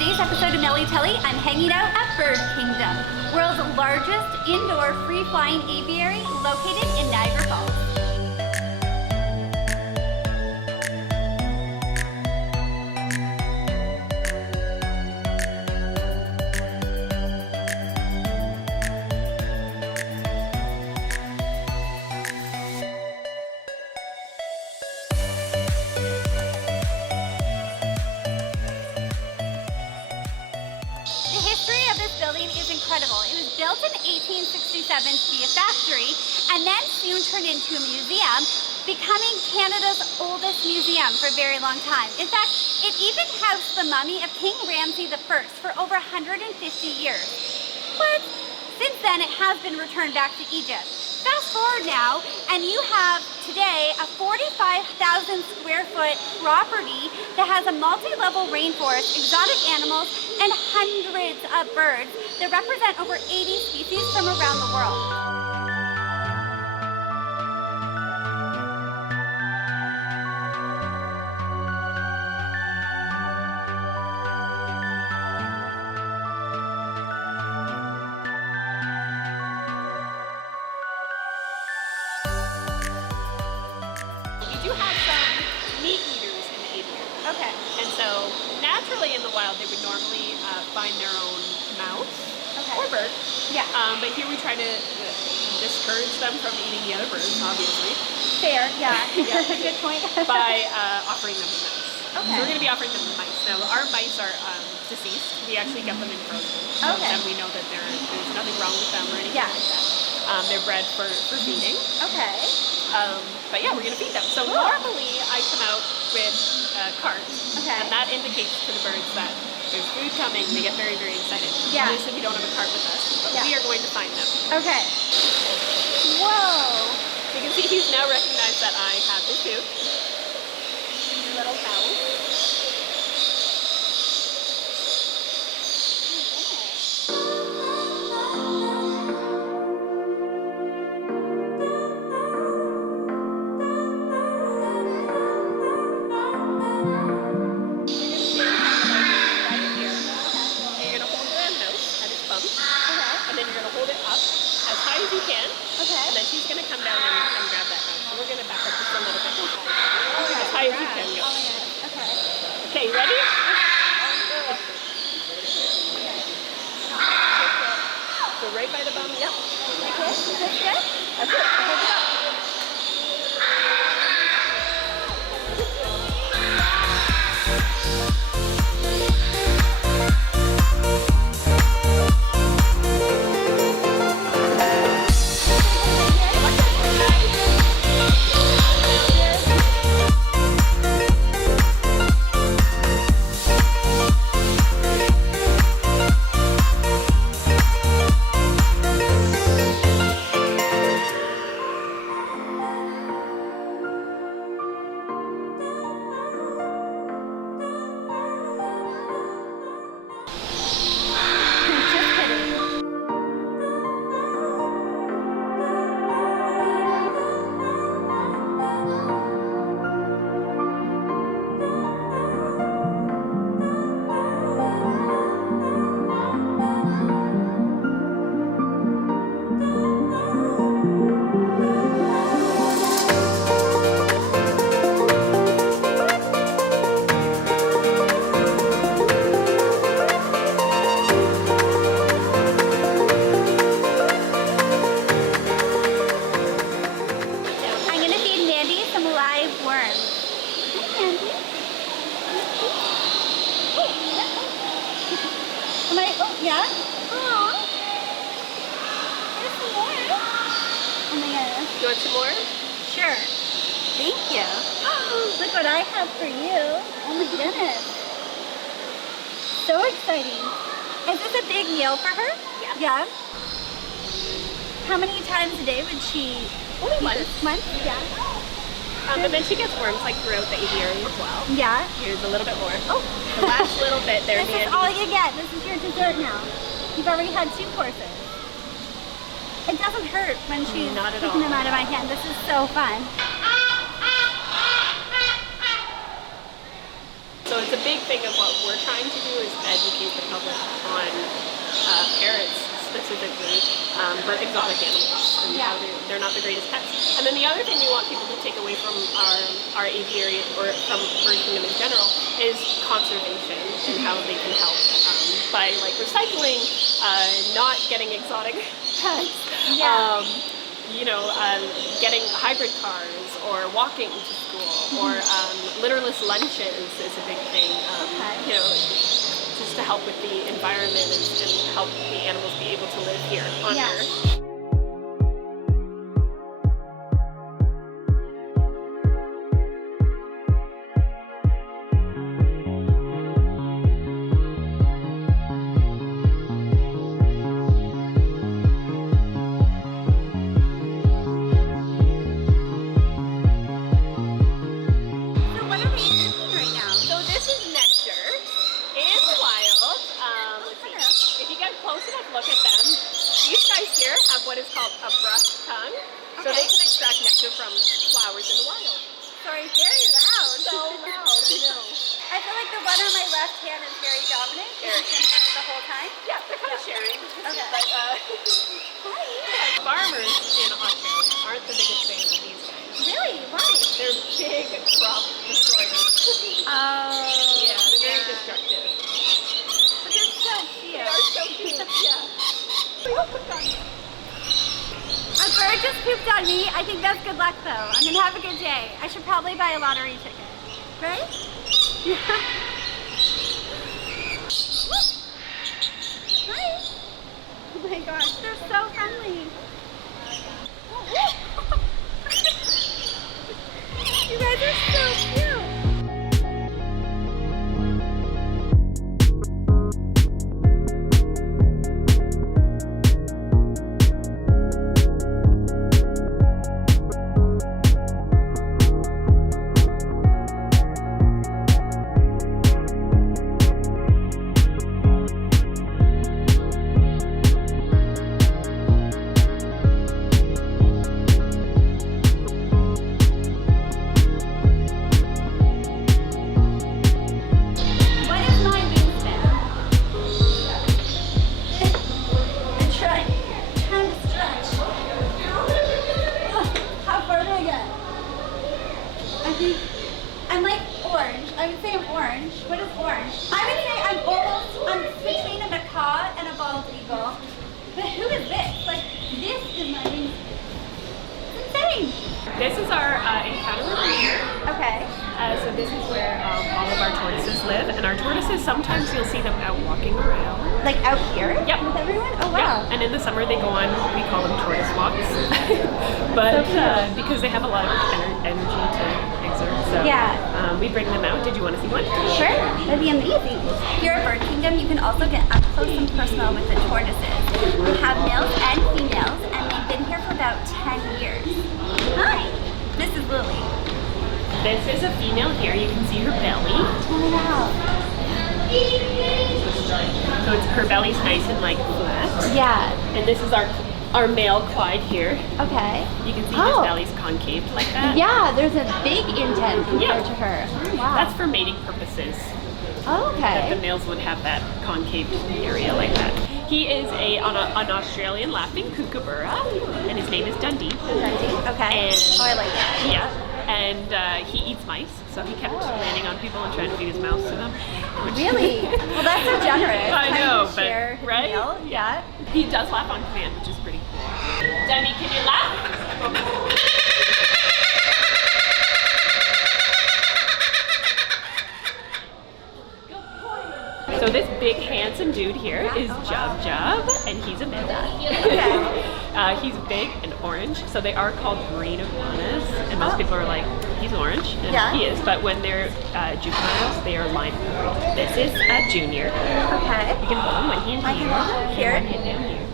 today's episode of Nelly Telly, I'm hanging out at Bird Kingdom, world's largest indoor free-flying aviary located in Niagara Falls. Incredible. It was built in 1867 to be a factory and then soon turned into a museum, becoming Canada's oldest museum for a very long time. In fact, it even housed the mummy of King Ramses I for over 150 years. But since then, it has been returned back to Egypt. Fast forward now, and you have today a 45,000 square foot property that has a multi-level rainforest, exotic animals, and hundreds of birds that represent over 80 species from around the world. Okay. And so, naturally in the wild, they would normally find their own mouse or bird. Yeah. But here we try to discourage them from eating the other birds, obviously. Fair, yeah. Yeah. Good point. By offering them the mice. Okay. So we're going to be offering them the mice. Now, our mice are deceased. We actually get them in frozen. Okay. And we know that there's nothing wrong with them or anything like that. They're bred for feeding. Okay. But yeah, we're going to feed them. So normally I come out with a cart, and that indicates to the birds that there's food coming. They get very, very excited. Yeah. Obviously we don't have a cart with us, but we are going to find them. Okay. Whoa. So you can see he's now recognized that I have his food. Little mouse. And then you're going to hold it up as high as you can. Okay. And then she's going to come down and grab that mouse. So we're going to back up just a little bit. As high as you can go. Oh my God. Okay. Okay, you ready? Good. So right by the bum. Yep. Like this? Is this good? That's it. Hold it up. Yeah? Aww. There's some more. Oh my goodness. You want some more? Sure. Thank you. Oh, look what I have for you. Oh my goodness. So exciting. Is this a big meal for her? Yeah. Yeah? How many times a day would she Only eat once. this? Once? Yeah. But then she gets worms like throughout the aviary as well. Yeah. Here's a little bit more. Oh, the last little bit there, This Mandy. is all you get. This is your dessert now. You've already had 2 courses. It doesn't hurt when she's Not at taking all. them out of my hand. This is so fun. So it's a big thing of what we're trying to do is educate the public on parrots specifically, but exotic animals and how they're not the greatest pets. And then the other thing we want people to take away from our aviary or from Bird Kingdom in general is conservation and how they can help by like recycling, not getting exotic pets, getting hybrid cars or walking to school or litterless lunches is a big thing. Just to help with the environment and help the animals be able to live here on Earth. Farmers in Australia aren't the biggest fans of these guys. Really? Why? They're big crop destroyers. Yeah, they're very destructive. But they're so cute. They are so cute, A bird just pooped on me. I think that's good luck though. I'm gonna have a good day. I should probably buy a lottery ticket. Right? Hi. Oh my gosh, they're so friendly. You guys are so cute. This is our encounter room here. Okay. So this is where all of our tortoises live, and our tortoises, sometimes you'll see them out walking around. Like out here? Yep. With everyone? Oh wow. Yeah. And in the summer they go on, we call them tortoise walks. But because they have a lot of energy to exert, so we bring them out. Did you want to see one? Sure, that'd be amazing. Here at Bird Kingdom, you can also get up close and personal with the tortoises. We have males and females, and they've been here for about 10 years. Hi, this is Lily. This is a female here. You can see her belly. Oh wow. So it's, her belly's nice and like flat. Yeah. And this is our male Clyde here. Okay. You can see his belly's concave like that. Yeah, there's a big indent compared to her. Oh, wow. That's for mating purposes. Oh, okay. That the males would have that concave area like that. He is an Australian laughing Kookaburra, and his name is Dundee. Dundee? Okay. And, I like that. Yeah. And he eats mice, so he kept landing on people and trying to feed his mouse to them. Really? Well, that's so generous. I know, to but share his right? meal. Yeah. He does laugh on command, which is pretty cool. Dundee, can you laugh? So this big handsome dude here is Jub Jub, and he's a male. Okay. He's big and orange, so they are called green iguanas, and most people are like, he's orange, and he is, but when they're juveniles, they are lime green. This is a junior. Okay. You can hold him one hand I can hold him here. and one hand down here.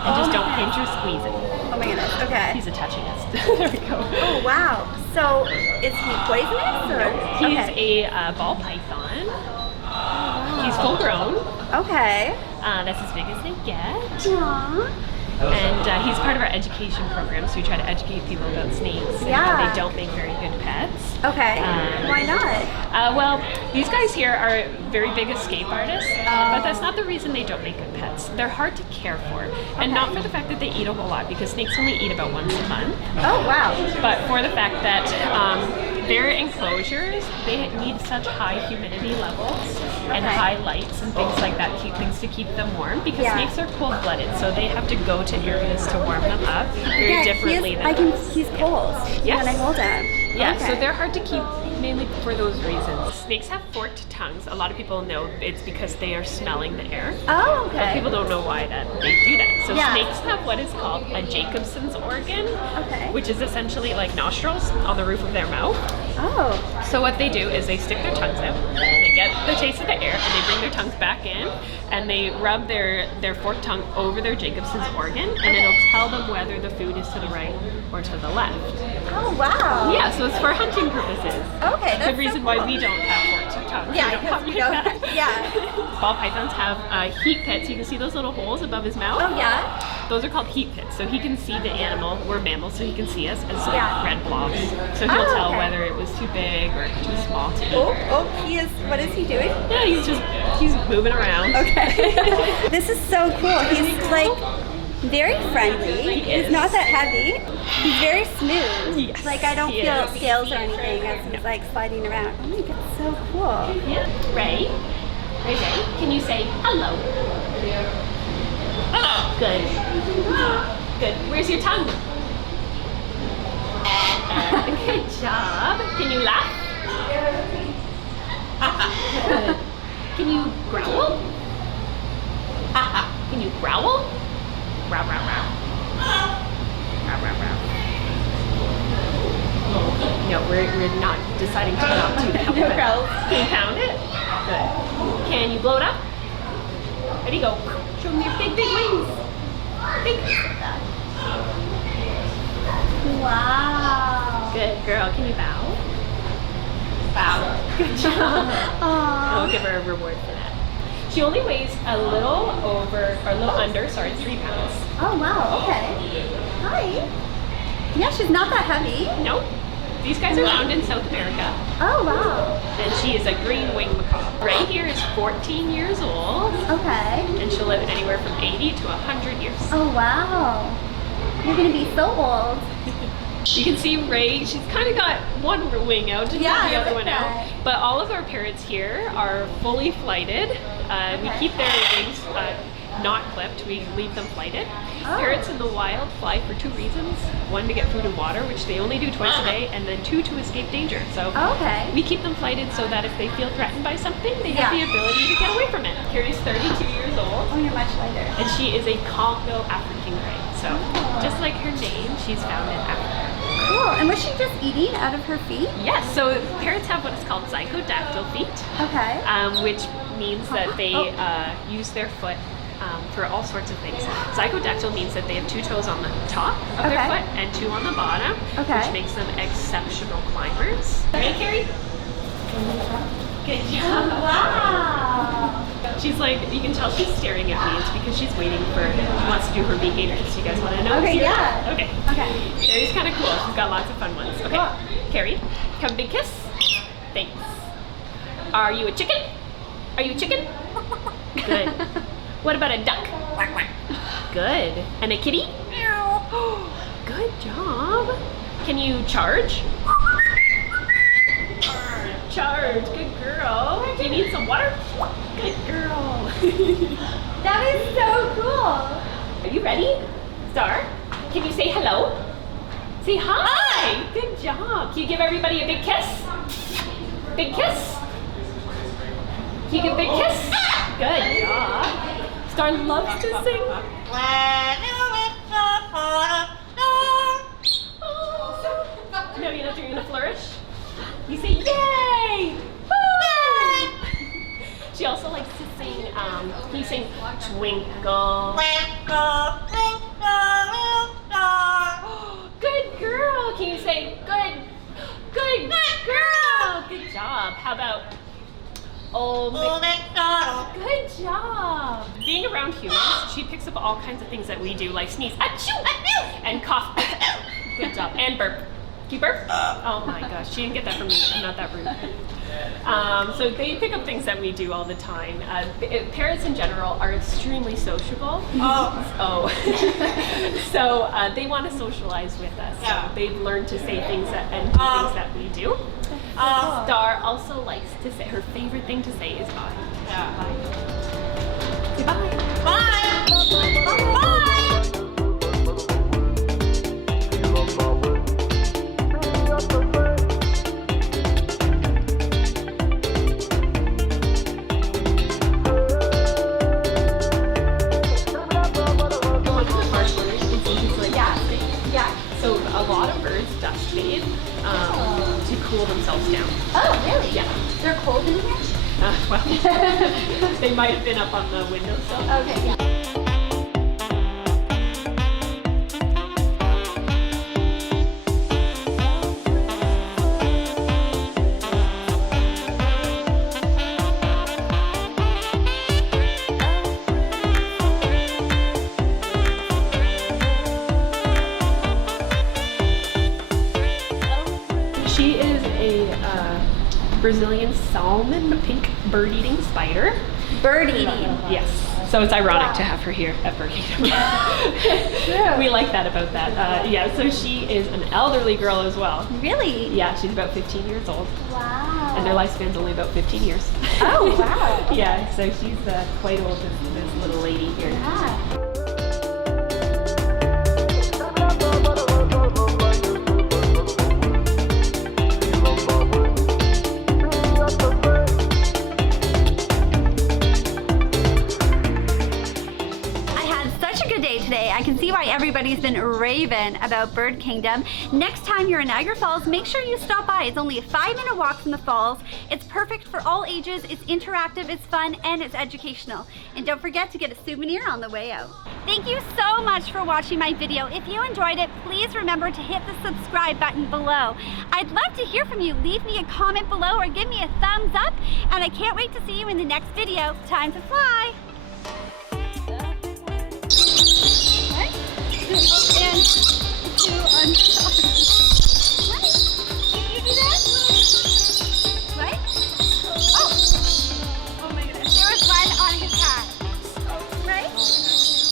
And just don't pinch or squeeze it. Oh my goodness, okay. He's a touchiness. There we go. Oh wow. So, is he poisonous or? He's a ball python. He's full grown. Okay. That's as big as they get. Aww. And he's part of our education program, so we try to educate people about snakes and how they don't make very good pets. Okay. Why not? Well, these guys here are very big escape artists, but that's not the reason they don't make good pets. They're hard to care for, and not for the fact that they eat a whole lot, because snakes only eat about once a month. Oh, wow. But for the fact that their enclosures, they need such high humidity levels and high lights and things like that, things to keep them warm, because snakes are cold-blooded, so they have to go to areas to warm them up very differently than he's cold when I hold him. Yeah, so they're hard to keep mainly for those reasons. Snakes have forked tongues. A lot of people know it's because they are smelling the air. Oh, okay. But people don't know why they do that. So snakes have what is called a Jacobson's organ, which is essentially like nostrils on the roof of their mouth. Oh. So what they do is they stick their tongues out, they get the taste of the air, and they bring their tongues back in, and they rub their forked tongue over their Jacobson's organ, and it'll tell them whether the food is to the right or to the left. Oh, wow. Yeah, so it's for hunting purposes. Okay, that's the reason why we don't have forked tongues. Yeah, because we don't. Ball pythons have heat pits. You can see those little holes above his mouth. Oh, yeah? Those are called heat pits. So he can see the animal. We're mammals, so he can see us as like red blobs. So he'll tell whether it was too big or too small to eat. He is. What is he doing? Yeah, he's moving around. Okay. This is so cool. He's like very friendly. He's not that heavy. He's very smooth. Yes, like I don't feel scales or anything as he's like sliding around. Oh my god, so cool. Yeah. Ray, can you say hello? Hello. Good. Good. Where's your tongue? Good job. Can you laugh? Good. Can you growl? Can you growl? Row, row, row. Row, row, row. No, we're not deciding to not do that. No growls. Can you pound it? Good. Can you blow it up? Ready, go. Show me your big, big wings. Big. Wow. Good girl. Can you bow? Bow. Good job. I'll give her a reward for that. She only weighs a little under 3 pounds. Oh wow, okay. Hi. Yeah, she's not that heavy. Nope. These guys are found in South America. Oh wow. And she is a green winged macaw. Ray here is 14 years old. Okay. And she'll live anywhere from 80 to 100 years. Oh wow. You're gonna be so old. You can see Ray, she's kind of got one wing out and the other one out. But all of our parrots here are fully flighted. We keep their wings not clipped, we leave them flighted. Parrots in the wild fly for 2 reasons. 1, to get food and water, which they only do twice a day, and then 2, to escape danger. So we keep them flighted so that if they feel threatened by something, they have the ability to get away from it. Carrie's 32 years old. Oh, you're much lighter. And she is a Congo African gray. So just like her name, she's found in Africa. Cool. And was she just eating out of her feet? Yes. So parrots have what is called zygodactyl feet. Okay. Which means that they use their foot for all sorts of things. Zygodactyl means that they have 2 toes on the top of their foot and 2 on the bottom, which makes them exceptional climbers. Hey, Carrie? Good job. Wow. She's like, you can tell she's staring at me. It's because she's waiting for, she wants to do her behaviors. You guys want to know? Okay, yeah. Okay. Carrie's kind of cool. She's got lots of fun ones. Okay. Cool. Carrie, come big kiss. Thanks. Are you a chicken? Are you a chicken? Good. What about a duck? Good. And a kitty? Good job. Can you charge? Charge. Good girl. Do you need some water? Good girl. That is so cool. Are you ready? Star, can you say hello? Say hi. Good job. Can you give everybody a big kiss? Big kiss. Can you give a big kiss? Good job. Star loves to sing. No, you're not doing a flourish? You say yay! Woo! She also likes to sing, can you sing twinkle? Good girl! Can you say good girl? Good job. How about Old MacDonald? Good job. Being be around humans, she picks up all kinds of things that we do, like sneeze, achoo, achoo, and cough. Good job. And burp. Do you burp? Oh my gosh, she didn't get that from me. I'm not that rude. So they pick up things that we do all the time. Parrots in general are extremely sociable. So they want to socialize with us. So they've learned to say things and do things that we do. Star also likes to say, her favorite thing to say is bye. Bye. Say bye. Bye. Bye. So a lot of birds dust bathe to cool themselves down. Oh, really? Yeah. They're cold in here? Well, they might have been up on the windowsill. Okay, yeah. She is a Brazilian salmon pink bird-eating spider. Bird-eating. Yes. So it's ironic to have her here at Bird Kingdom. We like that about that. Yeah, so she is an elderly girl as well. Really? Yeah, she's about 15 years old. Wow. And their lifespan's only about 15 years. Oh, wow. Yeah, so she's quite old, this little lady here. Yeah. I can see why everybody's been raving about Bird Kingdom. Next time you're in Niagara Falls, make sure you stop by. It's only a 5-minute walk from the falls. It's perfect for all ages, it's interactive, it's fun, and it's educational. And don't forget to get a souvenir on the way out. Thank you so much for watching my video. If you enjoyed it, please remember to hit the subscribe button below. I'd love to hear from you. Leave me a comment below or give me a thumbs up, and I can't wait to see you in the next video. Time to fly! And 2, I'm sorry.